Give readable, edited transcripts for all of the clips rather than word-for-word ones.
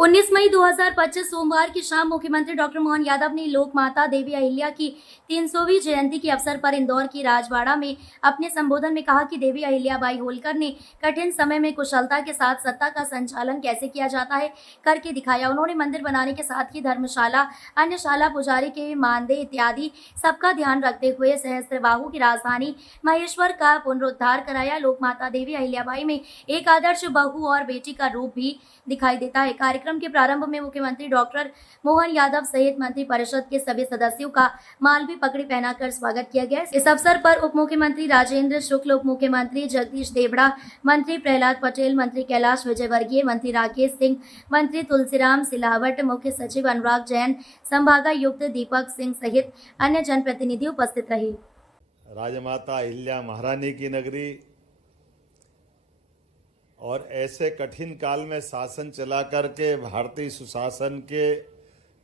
19 मई 2025 सोमवार की शाम मुख्यमंत्री डॉक्टर मोहन यादव ने लोक माता देवी अहिल्या की 300वीं जयंती के अवसर पर इंदौर की राजवाड़ा में अपने संबोधन में कहा कि देवी अहिल्याबाई होलकर ने कठिन समय में कुशलता के साथ सत्ता का संचालन कैसे किया जाता है करके दिखाया। उन्होंने मंदिर बनाने के साथ ही धर्मशाला, अन्नशाला, पुजारी के मानदेय इत्यादि सबका ध्यान रखते हुए सहस्त्रबाहु की राजधानी महेश्वर का पुनरुद्धार कराया। लोक माता देवी अहिल्याबाई में एक आदर्श बहू और बेटी का रूप भी दिखाई देता है। कार्यक्रम के प्रारंभ में मुख्यमंत्री डॉक्टर मोहन यादव सहित मंत्री परिषद के सभी सदस्यों का मालवी पगड़ी पहनाकर स्वागत किया गया। इस अवसर पर उप मुख्यमंत्री राजेंद्र शुक्ल, उप मुख्यमंत्री जगदीश देवड़ा, मंत्री प्रहलाद पटेल, मंत्री कैलाश विजयवर्गीय, मंत्री राकेश सिंह, मंत्री तुलसीराम सिलावट, मुख्य सचिव अनुराग जैन, संभागायुक्त दीपक सिंह सहित अन्य जनप्रतिनिधि उपस्थित रहे। राजमाता अहिल्या महारानी की नगरी और ऐसे कठिन काल में शासन चला करके भारतीय सुशासन के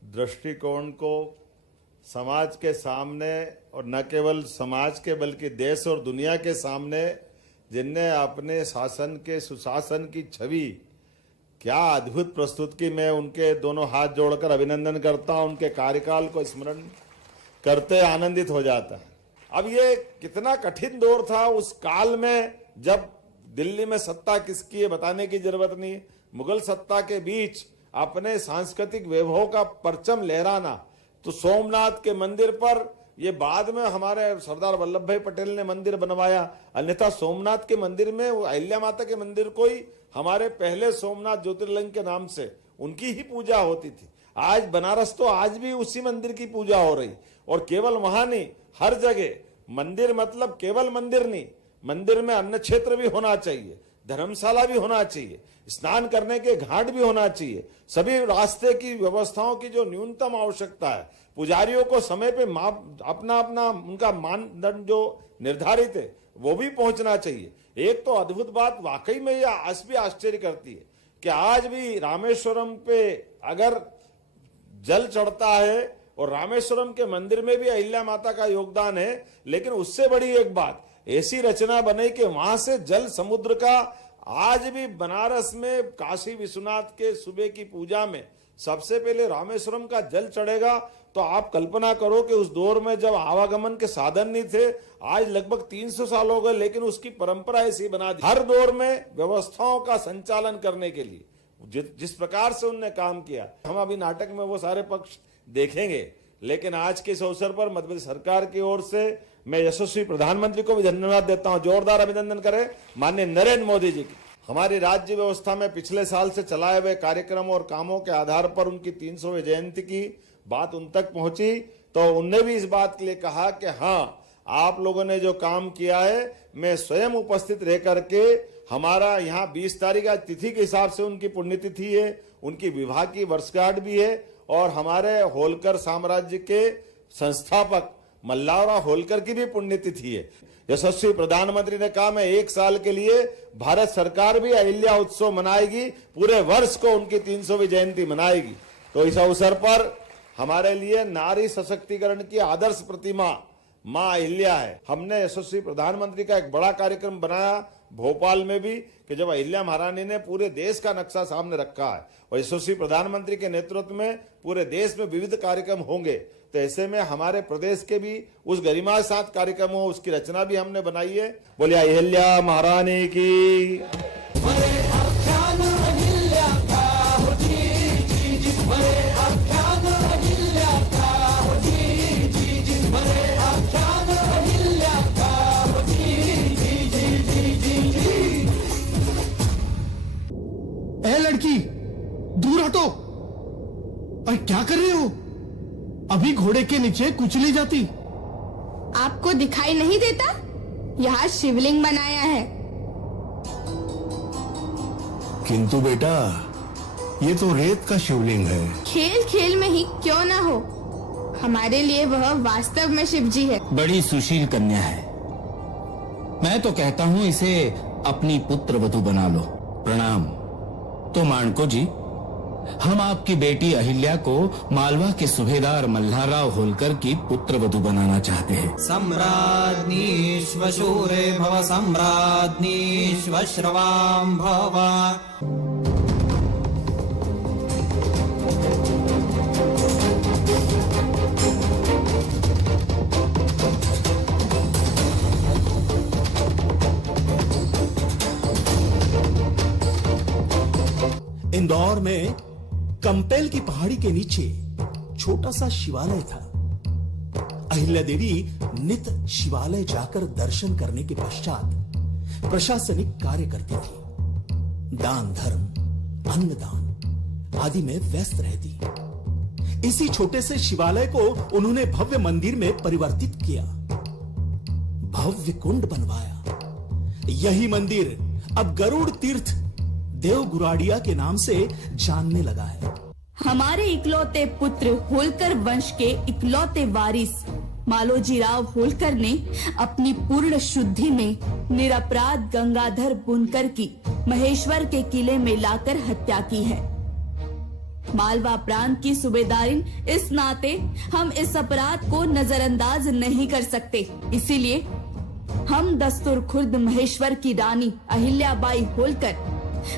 दृष्टिकोण को समाज के सामने, और न केवल समाज के बल्कि देश और दुनिया के सामने, जिनने अपने शासन के सुशासन की छवि क्या अद्भुत प्रस्तुत की, मैं उनके दोनों हाथ जोड़कर अभिनंदन करता हूं। उनके कार्यकाल को स्मरण करते आनंदित हो जाता है। अब ये कितना कठिन दौर था उस काल में, जब दिल्ली में सत्ता किसकी है बताने की जरूरत नहीं। मुगल सत्ता के बीच अपने सांस्कृतिक वैभव का परचम लहराना, तो सोमनाथ के मंदिर पर, ये बाद में हमारे सरदार वल्लभ भाई पटेल ने मंदिर बनवाया, अन्यथा सोमनाथ के मंदिर में अहिल्या माता के मंदिर को ही हमारे पहले सोमनाथ ज्योतिर्लिंग के नाम से उनकी ही पूजा होती थी। आज बनारस तो आज भी उसी मंदिर की पूजा हो रही, और केवल वहां नहीं, हर जगह मंदिर मतलब केवल मंदिर नहीं, मंदिर में अन्न क्षेत्र भी होना चाहिए, धर्मशाला भी होना चाहिए, स्नान करने के घाट भी होना चाहिए, सभी रास्ते की व्यवस्थाओं की जो न्यूनतम आवश्यकता है, पुजारियों को समय पे अपना अपना उनका मानदंड जो निर्धारित है वो भी पहुंचना चाहिए। एक तो अद्भुत बात वाकई में यह आज भी आश्चर्य करती है कि आज भी रामेश्वरम पे अगर जल चढ़ता है, और रामेश्वरम के मंदिर में भी अहिल्या माता का योगदान है, लेकिन उससे बड़ी एक बात, ऐसी रचना बने कि वहां से जल समुद्र का आज भी बनारस में काशी विश्वनाथ के सुबह की पूजा में सबसे पहले रामेश्वरम का जल चढ़ेगा। तो आप कल्पना करो कि उस दौर में जब आवागमन के साधन नहीं थे, आज लगभग 300 साल हो गए, लेकिन उसकी परंपरा ऐसी बना दी। हर दौर में व्यवस्थाओं का संचालन करने के लिए जिस प्रकार से उनने काम किया, हम अभी नाटक में वो सारे पक्ष देखेंगे, लेकिन आज के इस अवसर पर मध्य प्रदेश सरकार की ओर से मैं यशस्वी प्रधानमंत्री को भी धन्यवाद देता हूं। जोरदार अभिनंदन करें माननीय नरेंद्र मोदी जी की। हमारी राज्य व्यवस्था में पिछले साल से चलाए हुए कार्यक्रम और कामों के आधार पर उनकी 300वीं जयंती की बात उन तक पहुंची, तो उनने भी इस बात के लिए कहा कि हाँ, आप लोगों ने जो काम किया है, मैं स्वयं उपस्थित रह करके, हमारा यहाँ 20 तारीख आज तिथि के हिसाब से उनकी पुण्यतिथि है, उनकी विवाह की वर्षगांठ भी है, और हमारे होलकर साम्राज्य के संस्थापक मल्लावराव होलकर की भी पुण्यतिथि है। यशस्वी प्रधानमंत्री ने कहा, मैं 1 साल के लिए भारत सरकार भी अहिल्या उत्सव मनाएगी, पूरे वर्ष को उनकी 300वीं जयंती मनाएगी। तो इस अवसर पर हमारे लिए नारी सशक्तिकरण की आदर्श प्रतिमा मां अहिल्या है। हमने यशस्वी प्रधानमंत्री का एक बड़ा कार्यक्रम बनाया भोपाल में भी, कि जब अहिल्या महारानी ने पूरे देश का नक्शा सामने रखा है, और यशस्वी प्रधानमंत्री के नेतृत्व में पूरे देश में विविध कार्यक्रम होंगे, तो ऐसे में हमारे प्रदेश के भी उस गरिमा के साथ कार्यक्रम हो, उसकी रचना भी हमने बनाई है। बोलिए अहिल्या महारानी की। लड़की दूर हटो। और क्या कर रहे हो? अभी घोड़े के नीचे कुचली जाती। आपको दिखाई नहीं देता? यहाँ शिवलिंग बनाया है। किंतु बेटा, ये तो रेत का शिवलिंग है। खेल खेल में ही क्यों ना हो, हमारे लिए वह वास्तव में शिव जी है। बड़ी सुशील कन्या है। मैं तो कहता हूँ इसे अपनी पुत्र वधू बना लो। प्रणाम। तो माणको जी, हम आपकी बेटी अहिल्या को मालवा के सूबेदार मल्हारराव होलकर की पुत्र वधू बनाना चाहते हैं। सम्राज्ञीश्वशूरे भव, सम्राज्ञीश्वश्रवां भव। इंदौर में कंपेल की पहाड़ी के नीचे छोटा सा शिवालय था। अहिल्या देवी नित शिवालय जाकर दर्शन करने के पश्चात प्रशासनिक कार्य करती थी। दान धर्म, अन्नदान आदि में व्यस्त रहती। इसी छोटे से शिवालय को उन्होंने भव्य मंदिर में परिवर्तित किया, भव्य कुंड बनवाया। यही मंदिर अब गरुड़ तीर्थ देव गुराड़िया के नाम से जानने लगा है। हमारे इकलौते पुत्र होलकर वंश के इकलौते वारिस मालोजी राव होलकर ने अपनी पूर्ण शुद्धि में निरपराध गंगाधर बुनकर की महेश्वर के किले में लाकर हत्या की है। मालवा प्रांत की सूबेदारिन इस नाते हम इस अपराध को नजरअंदाज नहीं कर सकते। इसीलिए हम दस्तूर खुर्द महेश्वर की रानी अहिल्याबाई होलकर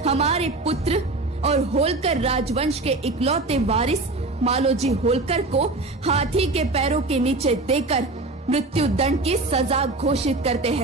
हमारे पुत्र और होलकर राजवंश के इकलौते वारिस मालोजी होलकर को हाथी के पैरों के नीचे देकर मृत्यु दंड की सजा घोषित करते हैं।